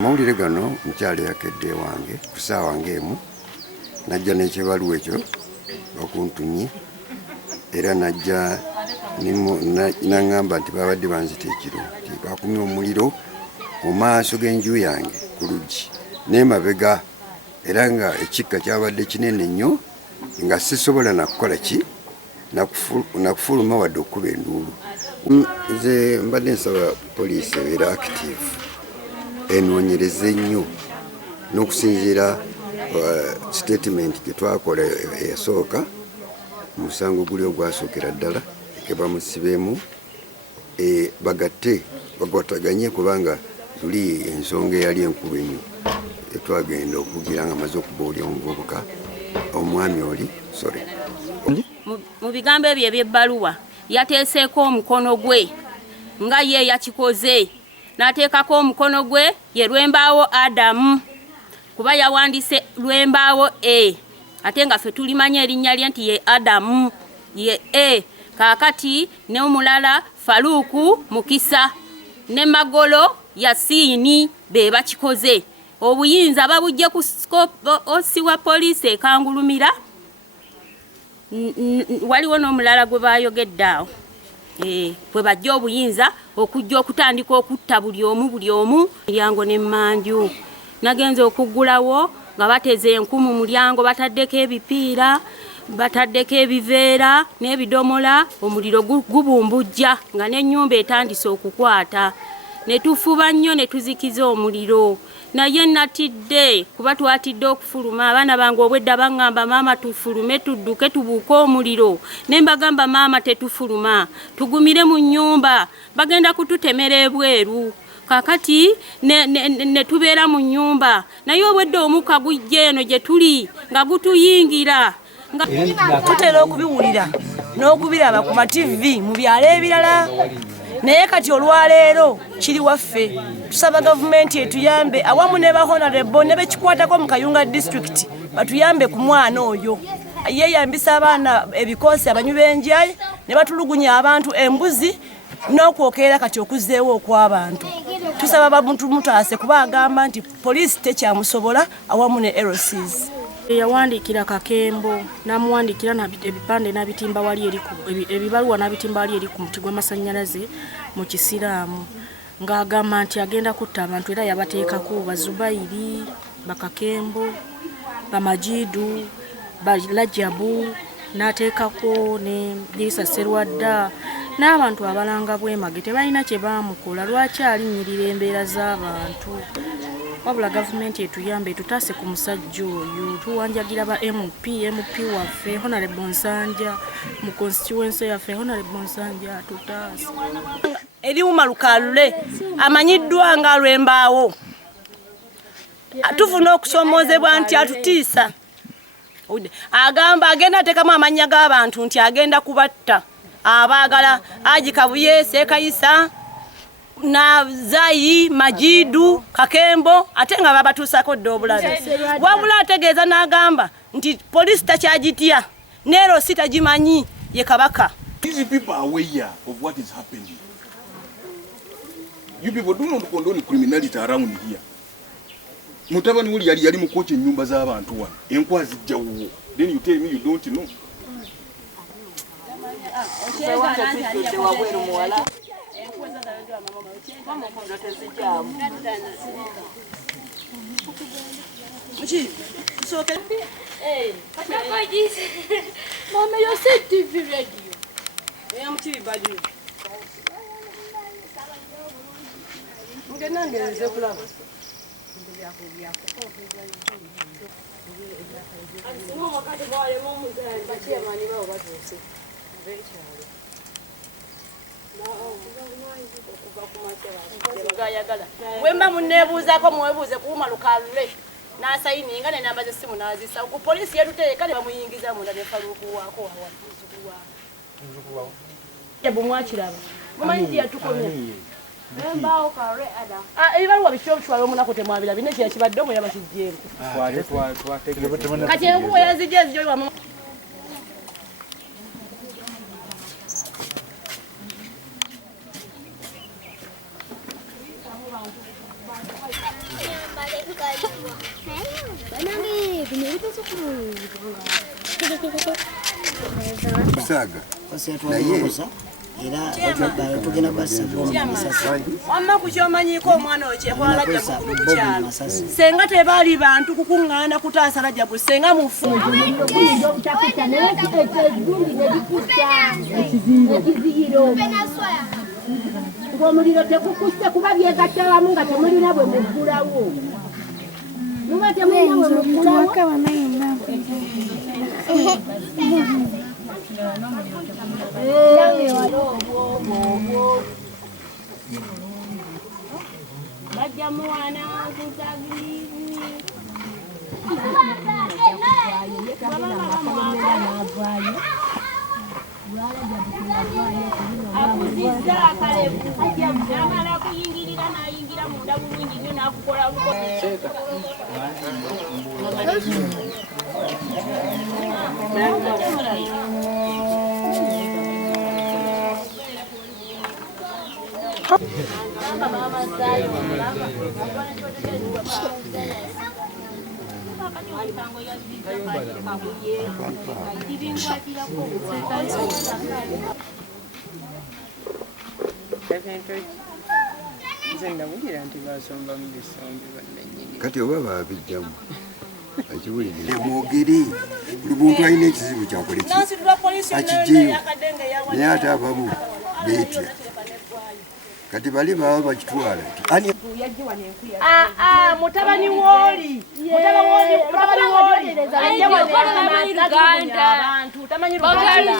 Amawulire gano mukyala yakedde wange ku ssaawa ng'emu najja n'ekibaluwa ekyo okuntumye era najja n'aŋŋamba nti babadde banzita ekiro nti bakumye omuliro mu maaso g'enju yange ku luggi n'emabega era nga ekikka kyabadde kinene nnyo nga sisobola nakukola ki nakufuluma wadde okukuba enduulu. Nze mbadde nsaba poliisi ebeera active enoonyereze nnyo n'okusinziira statement gye twakola eyasooka omusango guli ogwasookera ddala ke bamusibeemu bagatte bakwataganye kubanga tuli ensonga eyali enkulu ennyo etwagenda okugira nga amaze okubuulya omuvubuka omwami oli sorry. Mu bigambo ebyo eby'ebbaluwa yateeseeko omukono gwe nga ye yakikoze n'ateekako omukono gwe ye Lwembaawo Adamu kuba yawandiise Lwembaawo ate nga ffe tulimanya erinnya lye nti ye Adamu ye kaakati ne omulala Faluuku Mukisa ne Magolo Yasiini be bakikoze. Obuyinza babujje ku osi wa poliisi ekangulumira waliwo n'omulala gwe bayogedde awo bwe bajja obuyinza okujja okutandika okutta buli omu miryango n'emmanju. Nagenze okuggulawo nga bateze enku mu mulyango bataddeko ebipiira bataddeko ebiveera n'ebidomola omuliro gubumbujja nga n'ennyumba etandise okukwata ne tufuba nnyo ne tuzikiza omuliro. Naye natidde kuba twatidde okufuluma abaana bange obwedda baŋŋamba maama tufulume tudduke tubuuke omuliro ne mbagamba maama tetufuluma tugumire mu nnyumba bagenda kututemera ebweru. Kakati ne tubeera mu nnyumba naye obwedde omukka gujja eno gye tuli nga gutuyingira. Tutera okubiwulira n'okubiraba ku mativi mu byalo ebirala naye kati olwaleero kiri waffe. Tusaba gavumenti etuyambe awamu ne ba honorable ne bekikwatako mu Kayunga district batuyambe ku mwana oyo yeyambisa abaana ebikoosi abanywi b'enjayi ne batulugunya abantu embuzi n'okwokeera kati okuzzeewo okw'abantu. Tusaba bamuntu mutaase kuba agamba nti poliisi tekyamusobola awamu ne LCs. Yawandikira Kakembo namuwandikira ebipande n'abitimba wali eri ebibaluwa n'abitimba wali eri ku muti gw'amasannyalaze mu Kisiraamu ng'agamba nti agenda kutta abantu era yabateekako Bazubairi, Bakakembo, Bamajidu, Balajabu n'ateekako ne Dirisa Serwadda n'abantu abalanga bwemage tebalina kye baamukola. Lwaki alinnyirira embeera z'abantu? Wabula gavumenti etuyambe tutaase ku musajja oyo tuwanjagira ba MP waffe Honorable Nsanja mu constituency yaffe Honorable Nsanja tutaase. Eriwuma Lukalule amanyiddwa nga Lwembaawo tufuna okusomoozebwa nti atutiisa agamba agenda ateekamu amannya g'abantu nti agenda kubatta abaagala Aji Kabuye Sekayisa na Zayi Majidu Kakembo ate nga babatuusako dde obulabe. Wabula ategeeza n'agamba nti poliisi takyagitya neero si tagimanyi ye Kabaka. These people are aware of what is happening. You people do not condone criminality around here. Mutabani wuli yali mukoche nyumba z'abantu wano enkwa zijjawo. Then you tell me you don't know. Mama, you said TV radio. I am TV radio. Wemba munneebuuzaako muwebuuze kuwuma Lukalule n'asayininga n'enamba z'essimu n'azisa ku poliisi yetuteeka ne bamuyingiza munda ne Faluuku waako wawa bumwakiraba mumanyi nti yatukomya Lwembaawo Kalule Adamu. Ebibaluwa biki obutwala omunako temwabirabye ne kye kibadde omu yaba kijjeemu kati enkuba yazijja zijja Saga. Wamma kukyomanyiko omwana okyekwala Jabu ku kyalo. Senga tebaali bantu kukuŋŋaana kutaasa Rajabu senga mufu. Ng'omuliro tekukusse kuba byegatta wamu nga temulina bwe muggulawo. Muba temulina bwe muggulawo. Bajja mwana kutagirivu. Akuzizza akalevu n'amala kuyingirira n'ayingira munda bulungi nnyo n'akukola Kati oba babijjamu akiwulire mwogeri buli muntu alina ekizibu kyakoleki akijeyo naye ate abamu beetya kati bali baba bakitwala mutabani wooli tamanyi Luganda.